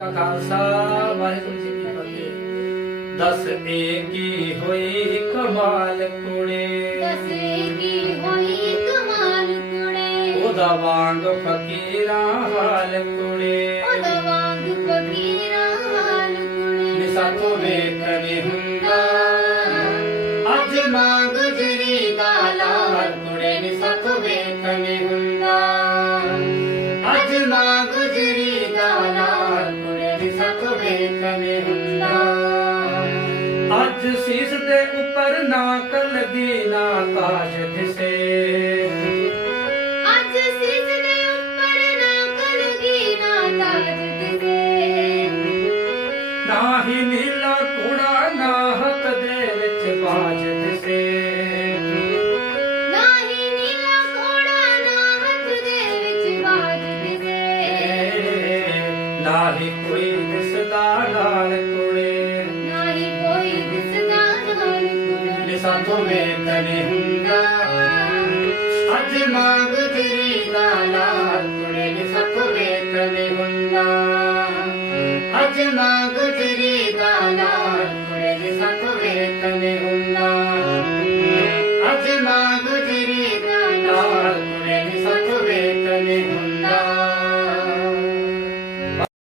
ਖਾਲਸਾ ਵਾਹਿਗੁਰੂ ਜੀ ਕੀ ਫਤਿਹ। ਦਸ ਏਕੀ ਹੋਈ ਕਮਾਲ ਕੁੜੇ। ਦਸੇ ਕੀ ਹੋਈ ਕਮਾਲ ਕੁੜੇ। ਉਹਦਾ ਵਾਂਗ ਫਕੀਰਾਂ ਹਾਲ ਕੁੜੇ। ਉਹਦਾ ਵਾਂਗ ਫਕੀਰਾਂ ਹਾਲ ਕੁੜੇ। ਨਿਸਾ ਤੋਂ ਵੇਖ ਕੁੜੇ ਨਿਸਾ ਤੋਂ ਵੇਖ ਨੀ ਹੁੰਦਾ ਅੱਜ ਸੀਸ ਦੇ ਉੱਪਰ ਨਾ ਕਲਗੀ ਨਾ ਕਾਸ਼ ਦਿਸੇ। ਅੱਜ ਸਿਸ ਦੇ ਉੱਪਰ ਨਾ ਕਲਗੀ ਨਾ ਤਾਜ ਦਿਸੇ। ਨਾ ਹੀ ਨੀਲਾ ਕੁੜਾ ਨਾ ਹੱਥ ਦੇ ਵਿੱਚ ਬਾਜ ਦਿਸੇ। ਨਾ ਹੀ ਕੋਈ ਦਿਸਦਾ ਲਾਲ ਕੁੜੇ ਨਾ ਹੀ ਕੋਈ ਦਿਸਦਾ ਨਾਲ ਕੁੜੇ ਨੇ ਸਾਥੋਂ ਵੇਖ ਨਹੀਂ ਹੁੰਦਾ। ਅੱਜ ਮਾਂ ਗੁਜਰੀ ਦਾ ਲਾਲ ਕੁੜੇ ਨੇ ਸਾਥੋਂ ਵੇਖ ਨਹੀਂ ਹੁੰਦਾ। ਅੱਜ ਮਾਂ ਗੁਜਰੀ